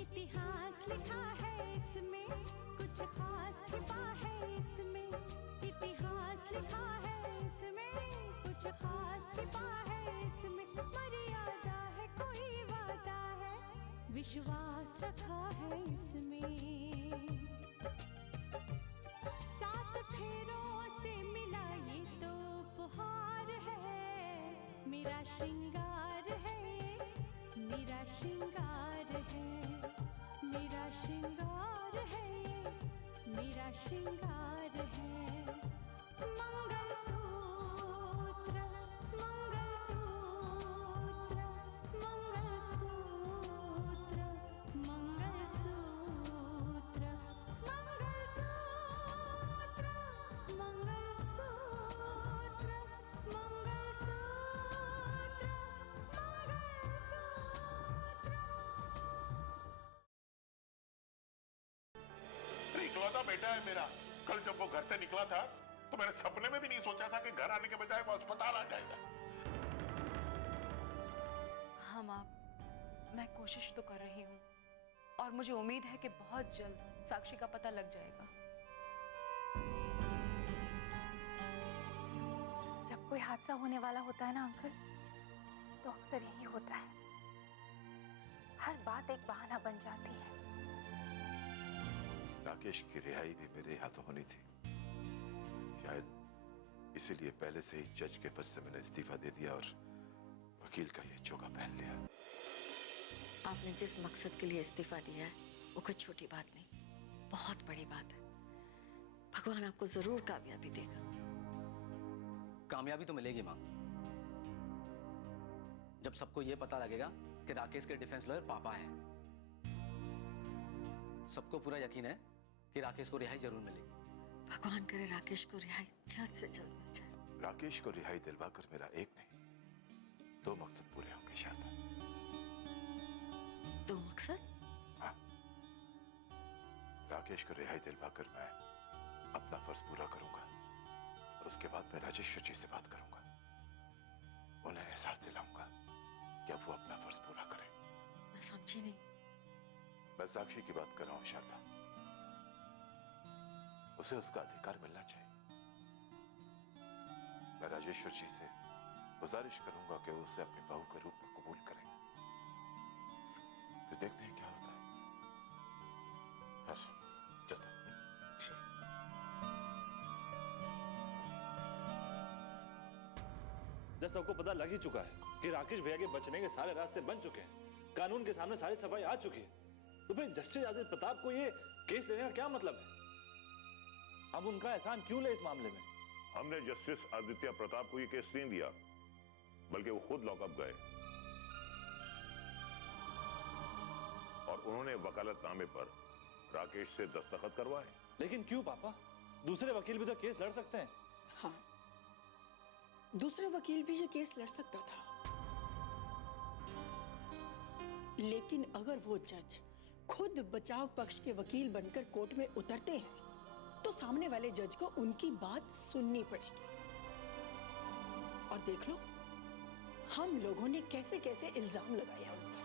इतिहास लिखा है इसमें, कुछ खास छिपा है इसमें। इतिहास लिखा है इसमें, कुछ खास छिपा है इसमें। मर्यादा है, कोई वादा है, विश्वास रखा है इसमें। सात फेरों से मिला ये तो उपहार है, मेरा श्रृंगार है, मेरा श्रृंगार है, मेरा श्रृंगार है, मेरा श्रृंगार है। मंगलसूत्र, मंगलसूत्र, मंगलसूत्र, मंगलसूत्र, मंगलसूत्र, मंगलसूत्र, इकलौता बेटा है मेरा। कल जब वो घर से निकला था तो मैंने सपने में भी नहीं सोचा था कि घर आने के बजाय वो अस्पताल आ जाएगा। हाँ माँ, मैं कोशिश तो कर रही हूँ और मुझे उम्मीद है कि बहुत जल्द साक्षी का पता लग जाएगा। जब कोई हादसा होने वाला होता है ना अंकल, तो अक्सर यही होता है, हर बात एक बहाना बन जाती है। राकेश की रिहाई भी मेरे हाथों होनी थी, शायद इसीलिए पहले से ही जज के पद से मैंने इस्तीफा दे दिया और वकील का ये चोगा पहन लिया। आपने जिस मकसद के लिए इस्तीफा दिया है वो कोई छोटी बात नहीं, बहुत बड़ी बात है। भगवान आपको जरूर कामयाबी देगा। कामयाबी तो मिलेगी मां, जब सबको यह पता लगेगा कि राकेश के डिफेंस लॉयर पापा है। सबको पूरा यकीन है कि राकेश को रिहाई जरूर मिलेगी। भगवान करे राकेश को रिहाई जल्द से जल्द मिल जाए। राकेश को रिहाई दिलवाकर मेरा एक नहीं, दो मकसद पूरे होंगे शारदा। दो मकसद? हाँ, राकेश को रिहाई दिलवाकर मैं अपना फर्ज पूरा करूंगा और उसके बाद मैं राजेश्वर जी से बात करूंगा। उन्हें एहसास दिलाऊंगा कि अब वो अपना फर्ज पूरा करें। मैं समझी नहीं। मैं साक्षी की बात कर रहा हूं शारदा। उसे उसका अधिकार मिलना चाहिए। मैं राजेश्वर जी से गुजारिश करूंगा कि वो उसे अपनी बहू के रूप में कबूल करें। फिर देखते हैं क्या होता है। चलता। जब सबको पता लग ही चुका है कि राकेश भैया के बचने के सारे रास्ते बन चुके हैं, कानून के सामने सारी सफाई आ चुकी है, तो फिर जस्टिस आदित्य प्रताप को ये केस देने का क्या मतलब है? अब उनका एहसान क्यों ले इस मामले में? हमने जस्टिस आदित्य प्रताप को ये केस नहीं दिया, बल्कि वो खुद लॉकअप गए और उन्होंने वकालतनामे पर राकेश से दस्तखत करवाए। लेकिन क्यों पापा? दूसरे वकील भी तो केस लड़ सकते हैं। हाँ, दूसरा वकील भी ये केस लड़ सकता था, लेकिन अगर वो जज खुद बचाव पक्ष के वकील बनकर कोर्ट में उतरते हैं तो सामने वाले जज को उनकी बात सुननी पड़ेगी। और देख लो हम लोगों ने कैसे कैसे इल्जाम लगाया उन पर।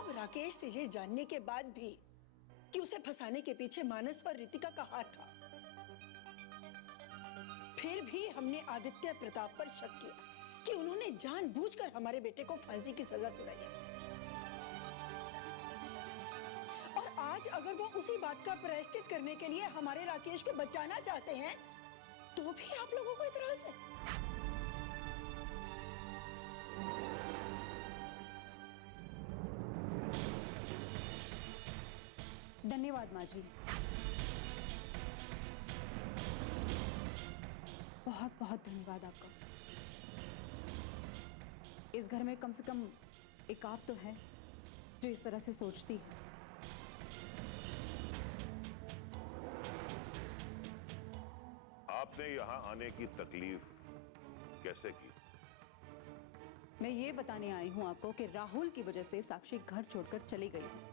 अब राकेश से ये जानने के बाद भी कि उसे फंसाने के पीछे मानस और रितिका का हाथ था, फिर भी हमने आदित्य प्रताप पर शक किया कि उन्होंने जानबूझकर हमारे बेटे को फांसी की सजा सुनाई है। और आज अगर वो उसी बात का प्रायश्चित करने के लिए हमारे राकेश को बचाना चाहते हैं तो भी आप लोगों को इतराज है। धन्यवाद माँ जी, बहुत बहुत धन्यवाद आपका। इस घर में कम से कम एक आप तो है जो इस तरह से सोचती है। आपने यहां आने की तकलीफ कैसे की? मैं ये बताने आई हूं आपको कि राहुल की वजह से साक्षी घर छोड़कर चली गई है।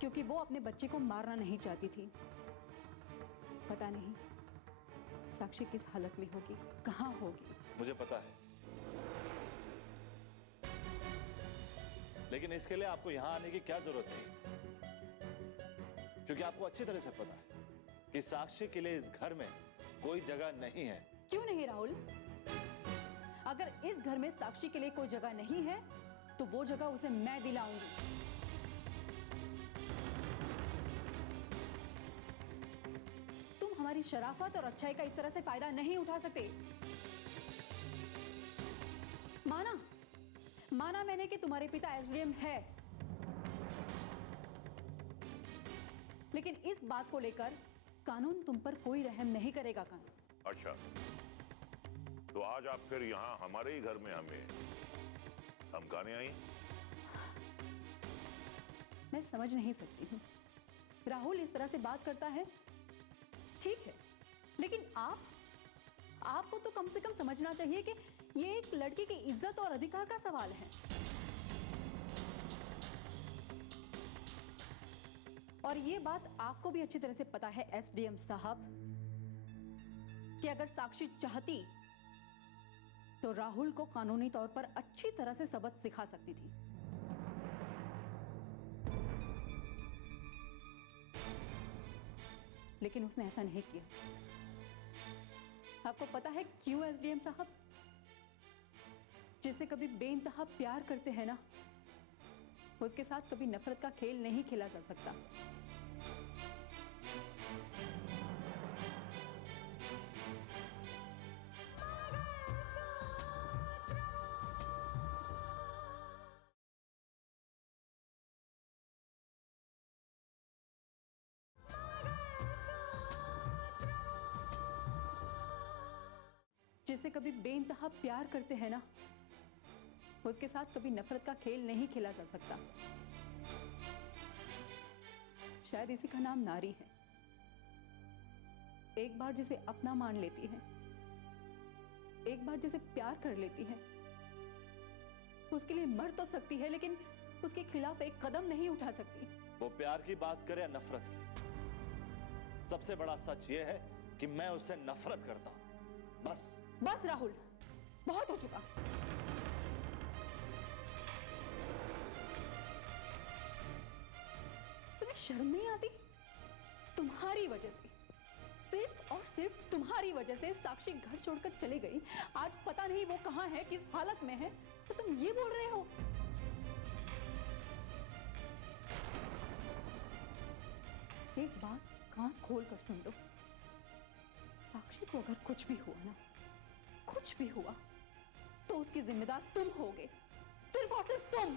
क्योंकि वो अपने बच्चे को मारना नहीं चाहती थी। पता नहीं साक्षी किस हालत में होगी, कहाँ होगी। मुझे पता है, लेकिन इसके लिए आपको यहां आने की क्या जरूरत है, क्योंकि आपको अच्छी तरह से पता है कि साक्षी के लिए इस घर में कोई जगह नहीं है। क्यों नहीं राहुल? अगर इस घर में साक्षी के लिए कोई जगह नहीं है तो वो जगह उसे मैं दिलाऊंगी। तुम हमारी शराफत और अच्छाई का इस तरह से फायदा नहीं उठा सकते। माना मैंने कि तुम्हारे पिता एसडीएम है, लेकिन इस बात को लेकर कानून तुम पर कोई रहम नहीं करेगा। कानून अच्छा, तो आज आप फिर यहाँ हमारे ही घर में हमें धमकाने आई? मैं समझ नहीं सकती हूँ। राहुल इस तरह से बात करता है, ठीक है, लेकिन आपको तो कम से कम समझना चाहिए कि ये एक लड़की की इज्जत और अधिकार का सवाल है। और ये बात आपको भी अच्छी तरह से पता है एसडीएम साहब, कि अगर साक्षी चाहती तो राहुल को कानूनी तौर पर अच्छी तरह से सबक सिखा सकती थी। लेकिन उसने ऐसा नहीं किया। आपको पता है क्यों एसडीएम साहब? जिसे कभी बेइंतहा प्यार करते हैं ना, उसके साथ कभी नफरत का खेल नहीं खेला जा सकता। जिसे कभी बेइंतहा प्यार करते हैं ना, उसके साथ कभी नफरत का खेल नहीं खेला जा सकता। शायद इसी का नाम नारी है। एक बार जिसे अपना मान लेती है, एक बार जिसे प्यार कर लेती है, उसके लिए मर तो सकती है, लेकिन उसके खिलाफ एक कदम नहीं उठा सकती। वो प्यार की बात करे या नफरत की, सबसे बड़ा सच ये है कि मैं उससे नफरत करता हूं। बस राहुल, बहुत हो चुका। तुम्हें शर्म नहीं आती? तुम्हारी वजह से, सिर्फ और सिर्फ तुम्हारी वजह से साक्षी घर छोड़कर चली गई। आज पता नहीं वो कहां है, किस हालत में है, तो तुम ये बोल रहे हो। एक बात कान खोल कर सुन लो, साक्षी को अगर कुछ भी हुआ ना, कुछ भी हुआ, तो उसकी जिम्मेदार तुम होगे, सिर्फ और सिर्फ तुम।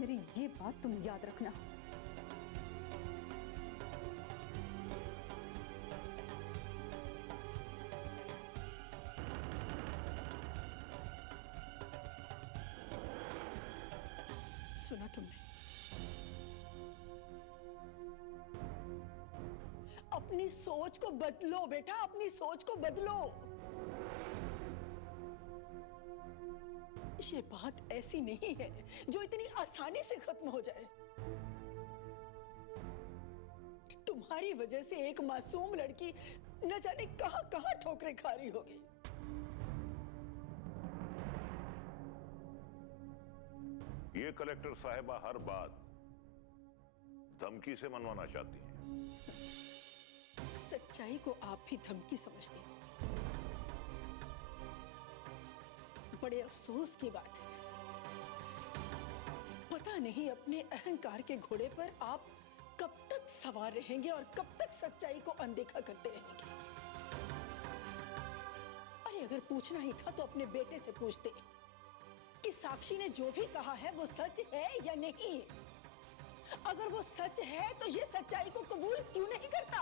मेरी ये बात तुम याद रखना। सुना तुमने? अपनी सोच को बदलो बेटा, अपनी सोच को बदलो। ये बात ऐसी नहीं है जो इतनी आसानी से खत्म हो जाए। तुम्हारी वजह से एक मासूम लड़की न जाने कहां कहां ठोकरें खा रही होगी। ये कलेक्टर साहिबा हर बात धमकी से मनवाना चाहती है। सच्चाई को आप भी धमकी समझते हैं। बड़े अफसोस की बात है, पता नहीं अपने अहंकार के घोड़े पर आप कब तक सवार रहेंगे और कब तक सच्चाई को अनदेखा करते रहेंगे। अरे अगर पूछना ही था तो अपने बेटे से पूछते कि साक्षी ने जो भी कहा है वो सच है या नहीं। अगर वो सच है तो ये सच्चाई को कबूल क्यों नहीं करता?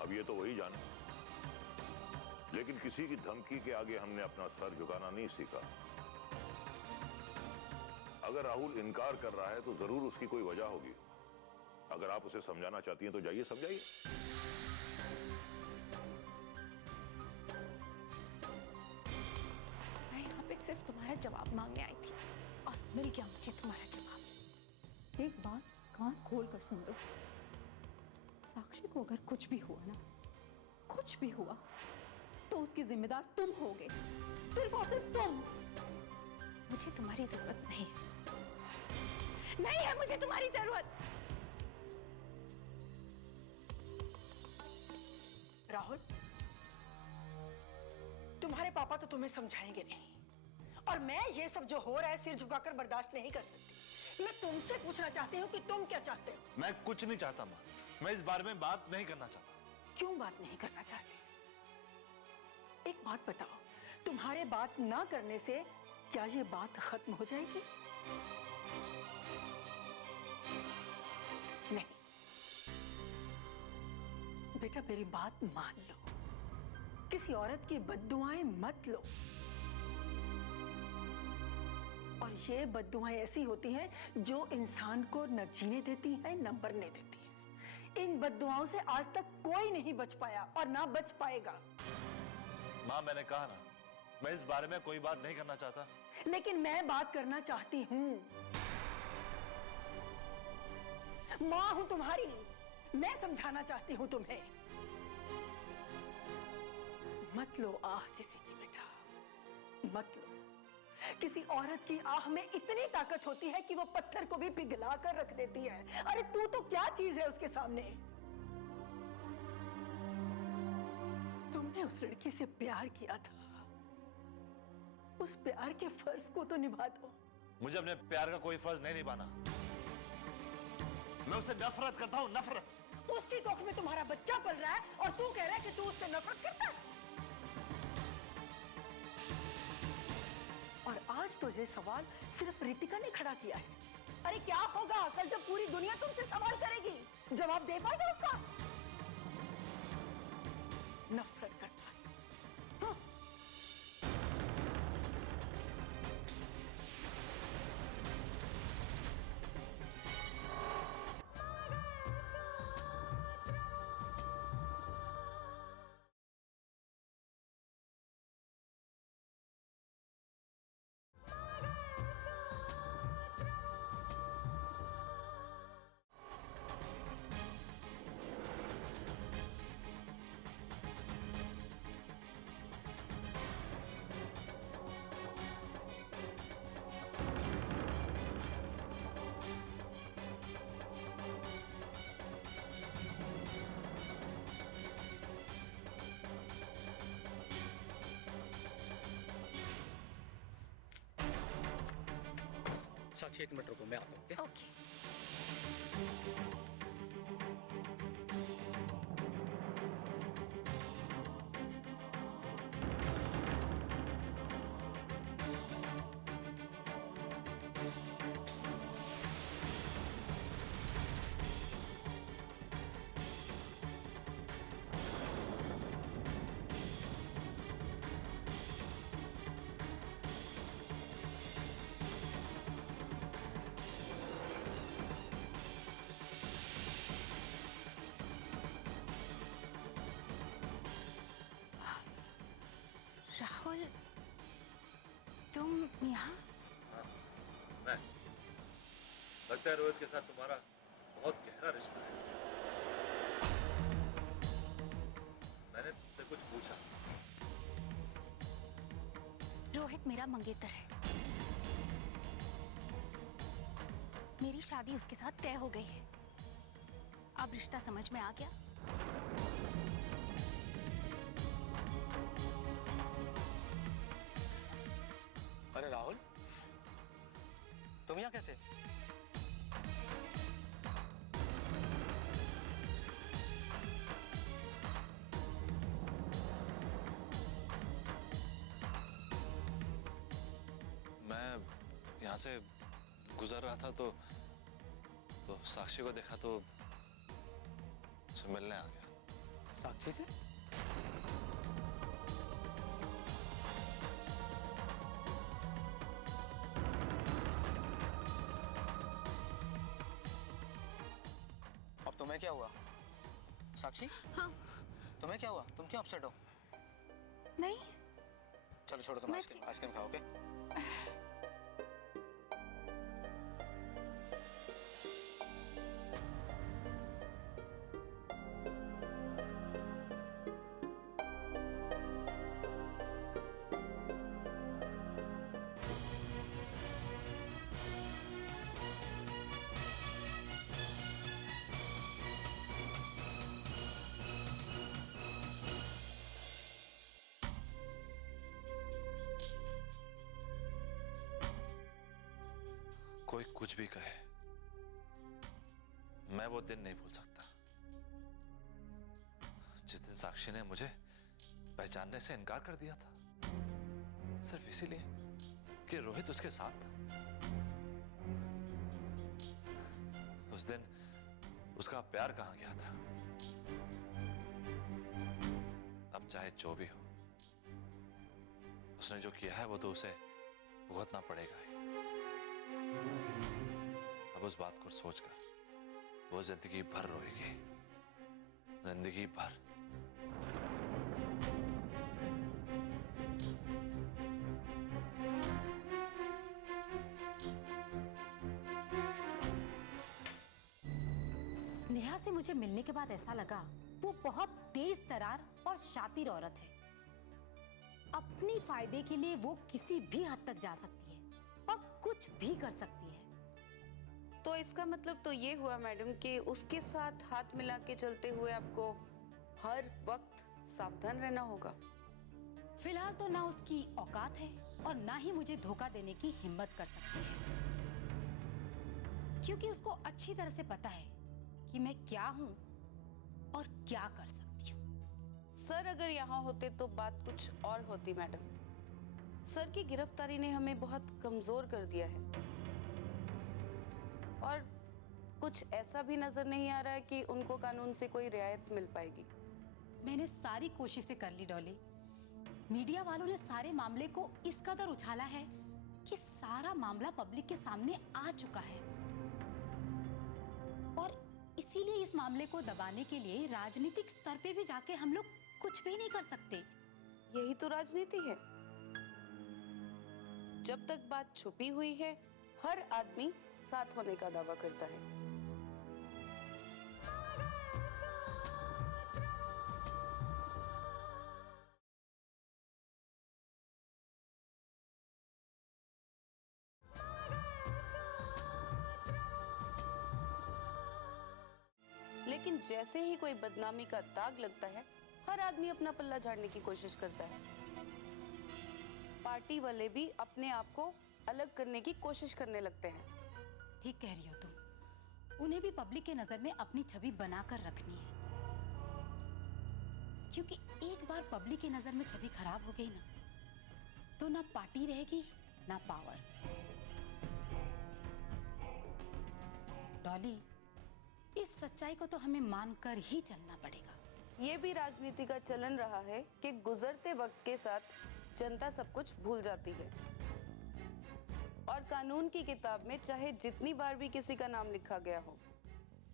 अब ये तो वही जाने, लेकिन किसी की धमकी के आगे हमने अपना सर झुकाना नहीं सीखा। अगर राहुल इनकार कर रहा है तो जरूर उसकी कोई वजह होगी। अगर आप उसे समझाना चाहती हैं तो जाइए समझाइए। मैं यहाँ पे सिर्फ तुम्हारा जवाब मांगने आई थी और मिल गया मुझे तुम्हारा जवाब। एक बात कान खोल कर सुन लो। साक्षी को अगर कुछ भी हुआ ना, कुछ भी हुआ, तो उसकी जिम्मेदार तुम होगे, सिर्फ और सिर्फ तुम। मुझे तुम्हारी जरूरत नहीं है, नहीं है मुझे तुम्हारी जरूरत। राहुल, तुम्हारे पापा तो तुम्हें समझाएंगे नहीं, और मैं ये सब जो हो रहा है सिर झुकाकर बर्दाश्त नहीं कर सकती। मैं तुमसे पूछना चाहती हूँ कि तुम क्या चाहते हो? मैं कुछ नहीं चाहता माँ, मैं इस बारे में बात नहीं करना चाहता। क्यों बात नहीं करना चाहती? एक बात बताओ, तुम्हारे बात ना करने से क्या ये बात खत्म हो जाएगी? नहीं बेटा, मेरी बात मान लो, किसी औरत की बद्दुआएं मत लो। और ये बद्दुआएं ऐसी होती हैं जो इंसान को न जीने देती हैं न मरने देती हैं। इन बद्दुआओं से आज तक कोई नहीं बच पाया और ना बच पाएगा। माँ, मैंने कहा ना, मैं इस बारे में कोई बात नहीं करना चाहता। लेकिन मैं बात करना चाहती हूँ। माँ हूं तुम्हारी, मैं समझाना चाहती हूँ तुम्हें। मत लो आह किसी की बेटा, मत लो। किसी औरत की आह में इतनी ताकत होती है कि वो पत्थर को भी पिघला कर रख देती है। अरे तू तो क्या चीज है उसके सामने। तुमने उस लड़की से प्यार किया था, उस प्यार के फर्ज को तो निभा दो। मुझे अपने प्यार का कोई फर्ज नहीं निभाना। मैं उससे नफरत करता हूँ, नफरत। उसकी कोख में तुम्हारा बच्चा पल रहा है और तू कह रहा है कि तू उससे नफरत करता है। और आज तो ये सवाल सिर्फ रितिका ने खड़ा किया है। अरे क्या होगा कल जब पूरी दुनिया तुमसे सवाल करेगी? जवाब दे पाएगा उसका? नफरत करता है। हाँ। साक्षी, एक मिनट रुको, मैं आता हूँ। ओके। राहुल, तुम यहाँ? मैं लगता है रोहित के साथ तुम्हारा बहुत गहरा रिश्ता है। मैंने तुमसे कुछ पूछा। रोहित मेरा मंगेतर है, मेरी शादी उसके साथ तय हो गई है। अब रिश्ता समझ में आ गया? अरे राहुल, तुम यहाँ कैसे? मैं यहाँ से गुजर रहा था तो साक्षी को देखा तो उसे मिलने आ गया। साक्षी से? अब तुम्हें क्या हुआ? साक्षी? हाँ। तुम्हें क्या हुआ? तुम क्यों अपसेट हो? नहीं। चलो छोड़ो, तुम आइसक्रीम खाओ, ओके? कोई कुछ भी कहे, मैं वो दिन नहीं भूल सकता जिस दिन साक्षी ने मुझे पहचानने से इनकार कर दिया था, सिर्फ इसीलिए कि रोहित उसके साथ था। उस दिन उसका प्यार कहां गया था? अब चाहे जो भी हो, उसने जो किया है वो तो उसे भुगतना पड़ेगा ही। अब उस बात को सोचकर वो जिंदगी भर रोएगी, जिंदगी भर। स्नेहा से मुझे मिलने के बाद ऐसा लगा वो बहुत तेज तरार और शातिर औरत है। अपनी फायदे के लिए वो किसी भी हद तक जा सकती है और कुछ भी कर सकती है। तो इसका मतलब तो ये हुआ मैडम कि उसके साथ हाथ मिला के चलते हुए आपको हर वक्त सावधान रहना होगा। फिलहाल तो ना उसकी औकात है और ना ही मुझे धोखा देने की हिम्मत कर सकती है, क्योंकि उसको अच्छी तरह से पता है कि मैं क्या हूं और क्या कर सकती हूँ। सर अगर यहाँ होते तो बात कुछ और होती मैडम। सर की गिरफ्तारी ने हमें बहुत कमजोर कर दिया है और कुछ ऐसा भी नजर नहीं आ रहा है कि उनको कानून से कोई रियायत मिल पाएगी। मैंने सारी कोशिशें कर ली डॉली। मीडिया वालों ने सारे मामले को इस कदर उछाला है कि सारा मामला पब्लिक के सामने आ चुका है और इसीलिए इस मामले को दबाने के लिए राजनीतिक स्तर पे भी जाके हम लोग कुछ भी नहीं कर सकते। यही तो राजनीति है। जब तक बात छुपी हुई है, हर आदमी साथ होने का दावा करता है। लेकिन जैसे ही कोई बदनामी का दाग लगता है, हर आदमी अपना पल्ला झाड़ने की कोशिश करता है। पार्टी वाले भी अपने आप को अलग करने की कोशिश करने लगते हैं। ठीक कह रही हो तुम। उन्हें भी पब्लिक के नजर में अपनी छवि बनाकर रखनी है, क्योंकि एक बार पब्लिक के नजर में छवि खराब हो गई ना, तो ना पार्टी रहेगी ना पावर। डॉली, इस सच्चाई को तो हमें मानकर ही चलना पड़ेगा। ये भी राजनीति का चलन रहा है कि गुजरते वक्त के साथ जनता सब कुछ भूल जाती है और कानून की किताब में चाहे जितनी बार भी किसी का नाम लिखा गया हो,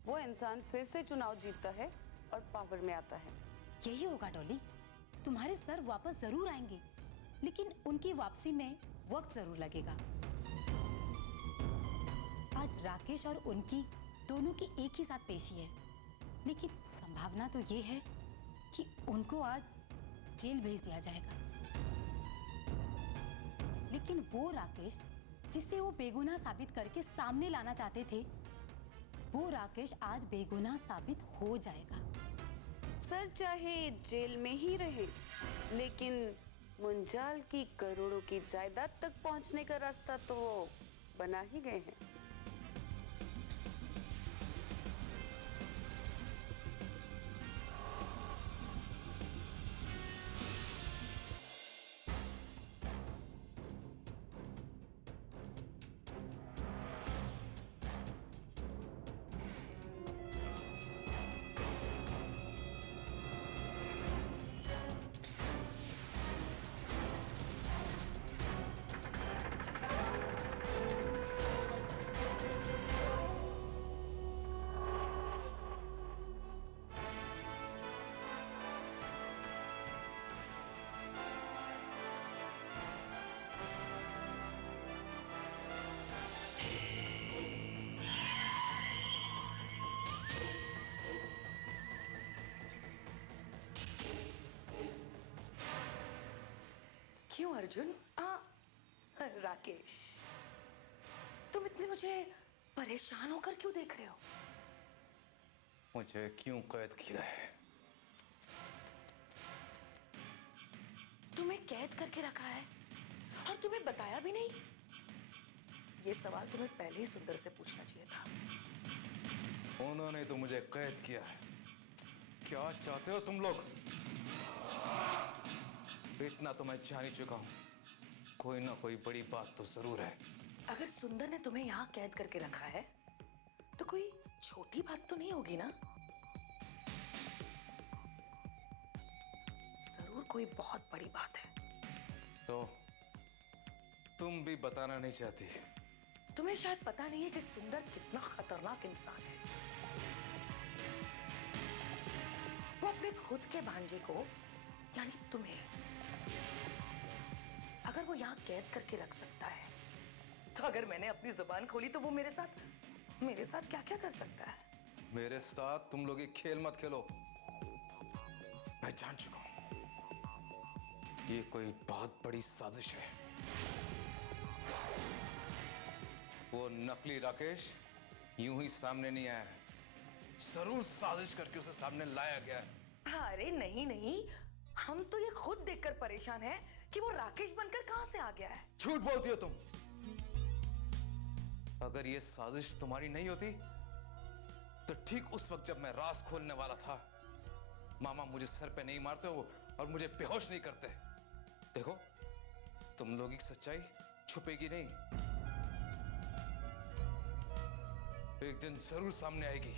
वो इंसान फिर से चुनाव जीतता है और पावर में आता है। यही होगा डॉली। तुम्हारे सर वापस जरूर आएंगे, लेकिन उनकी वापसी में वक्त जरूर लगेगा। आज राकेश और उनकी दोनों की एक ही साथ पेशी है, लेकिन संभावना तो ये है कि उनको आज जेल भेज दिया जाएगा। लेकिन वो राकेश जिसे वो बेगुनाह साबित करके सामने लाना चाहते थे, वो राकेश आज बेगुनाह साबित हो जाएगा। सर चाहे जेल में ही रहे, लेकिन मुंजाल की करोड़ों की जायदाद तक पहुंचने का रास्ता तो वो बना ही गए हैं। क्यों अर्जुन? राकेश, तुम इतने मुझे परेशान होकर क्यों देख रहे हो? मुझे क्यों कैद किया है? तुम्हें कैद करके रखा है और तुम्हें बताया भी नहीं? ये सवाल तुम्हें पहले ही सुंदर से पूछना चाहिए था। उन्होंने तो मुझे कैद किया है। क्या चाहते हो तुम लोग? इतना तो मैं जान ही चुका हूं, कोई ना कोई बड़ी बात तो जरूर है। अगर सुंदर ने तुम्हें यहाँ कैद करके रखा है तो कोई छोटी बात तो नहीं होगी ना? जरूर कोई बहुत बड़ी बात है। तो तुम भी बताना नहीं चाहती? तुम्हें शायद पता नहीं है कि सुंदर कितना खतरनाक इंसान है। वो अपने खुद के भांजे को, यानी तुम्हें, अगर वो यहाँ कैद करके रख सकता है, तो अगर मैंने अपनी जुबान खोली तो वो मेरे साथ क्या क्या कर सकता है? मेरे साथ तुम लोग ये खेल मत खेलो। मैं जान चुका हूं, ये कोई बहुत बड़ी साजिश है। वो नकली राकेश यूं ही सामने नहीं आया, जरूर साजिश करके उसे सामने लाया गया है। अरे नहीं नहीं, हम तो ये खुद देखकर परेशान हैं कि वो राकेश बनकर कहां से आ गया है। झूठ बोलती हो तुम। अगर ये साजिश तुम्हारी नहीं होती तो ठीक उस वक्त जब मैं राज खोलने वाला था, मामा मुझे सर पे नहीं मारते हो और मुझे बेहोश नहीं करते। देखो, तुम लोगों की सच्चाई छुपेगी नहीं, एक दिन जरूर सामने आएगी।